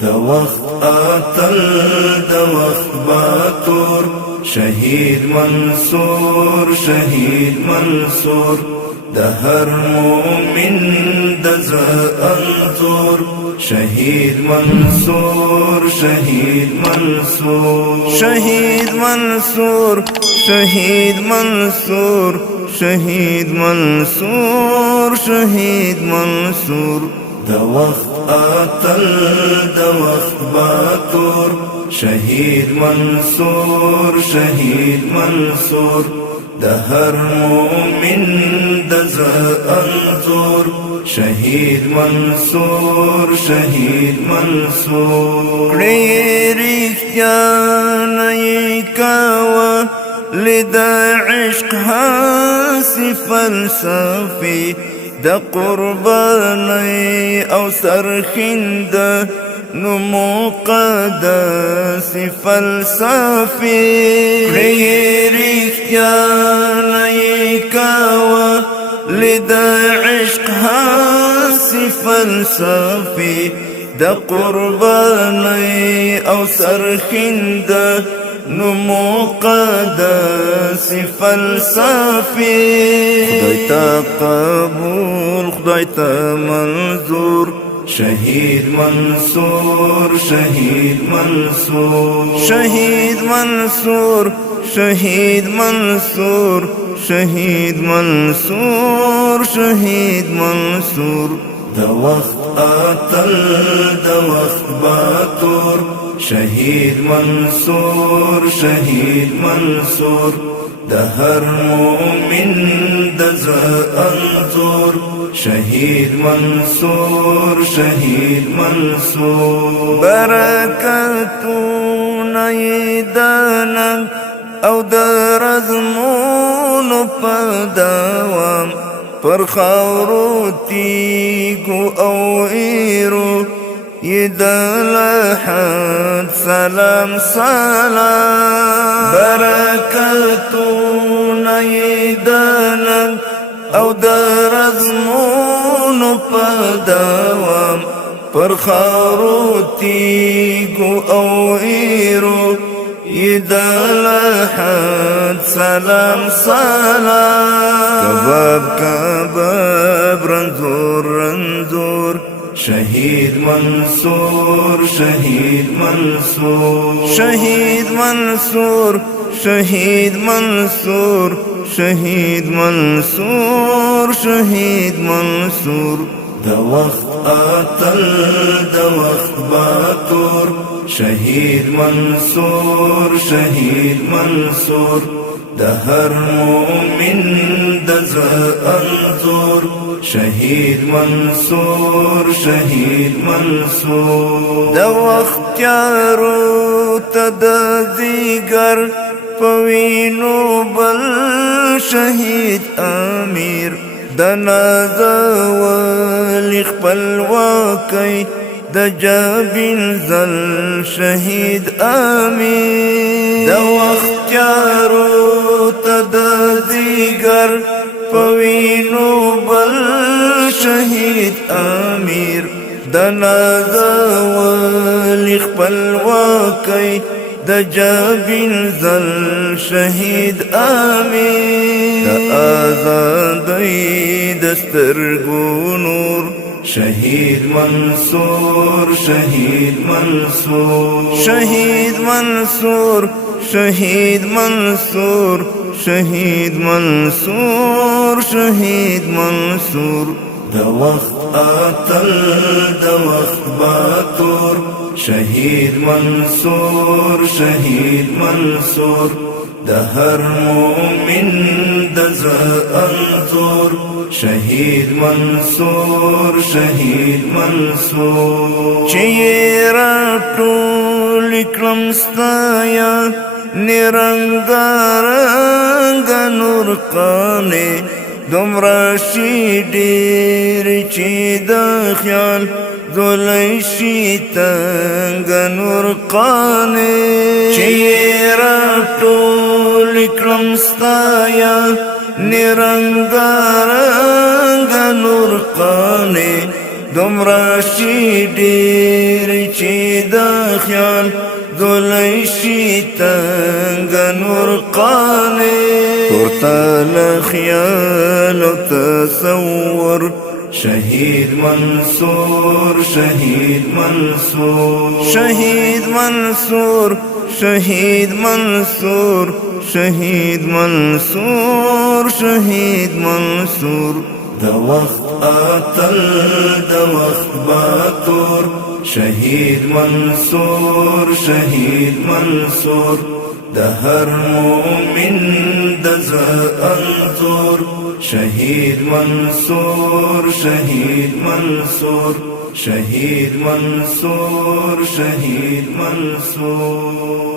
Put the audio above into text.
د وخت اتل د وخت باتور شهید منصور شهید منصور د هر مومن د زړه انځور شهید منصور شهید منصور شهید منصور شهید منصور شهید منصور شهید منصور د وخت اتل د وخت باتور شهید منصور شهید منصور د هر مومن د زړه انځور شهید منصور شهید منصور رښتیا نه کاوه لد عشق هاسی فلسفی د قربانی او سرخند نو مقدس فلسفی رښتیا نه کاوه لد عشق هاسی فلسفی د قربانی او سرخند نو مقدس فلسفی خدای تا قبول خدای تا منظور شهید منصور شهید منصور شهید منصور شهید منصور شهید منصور شهید منصور د وخت اتل د وخت باتور شهید منصور شهید منصور د هر مومن د زړه انځور شهید منصور شهید منصور برکتونه د نن او د رزمونو په دوام پر خاورو تیږو او ایرو د لحد سلام سلام برکتونه د نن او د رزمونو په دوام پر خاورو تیږو او ایرو د لحد سلام سلام کباب کباب رنځور رنځور شهید منصور شهید منصور شهید منصور شهید منصور شهید منصور شهید منصور د وخت اتل د وخت باتور شهید منصور شهید منصور د هر مومن د زړه انځور شهید منصور شهید منصور د وخت تیارو ته د ځیګر په وینو بل شهید امیر د نازولي خپلواکۍ د جبین زل شهید امیر د وخت تیارو ته د ځیګر په وینو بل شهید امیر د نازولي خپلواکۍ د جبین زل شهید امیر د آزادۍ د سترګو نور شهید منصور شهید منصور شهید منصور شهید منصور شهید منصور شهید منصور د وخت اتل د وخت باتور شهید منصور شهید منصور د هر مومن د زړه انځور شهید منصور شهید منصور چې راټول کړم ستایا نرنګارنګ نور قانې دومره شي ډېر چې د خیال دولی شي تنګ نور قانې چې راټول کړم ستایا نرنګارنګ نور قانې دومره شي ډېر چې د خیال دولی شي تنګه نور قانې پورته له خیال او تصور شهید منصور شهید منصور شهید منصور شهید منصور شهید منصور شهید منصور د وخت اتل د وخت باتور شهید منصور شهید منصور د هر مومن د زړه انځور شهید منصور شهید منصور شهید منصور شهید منصور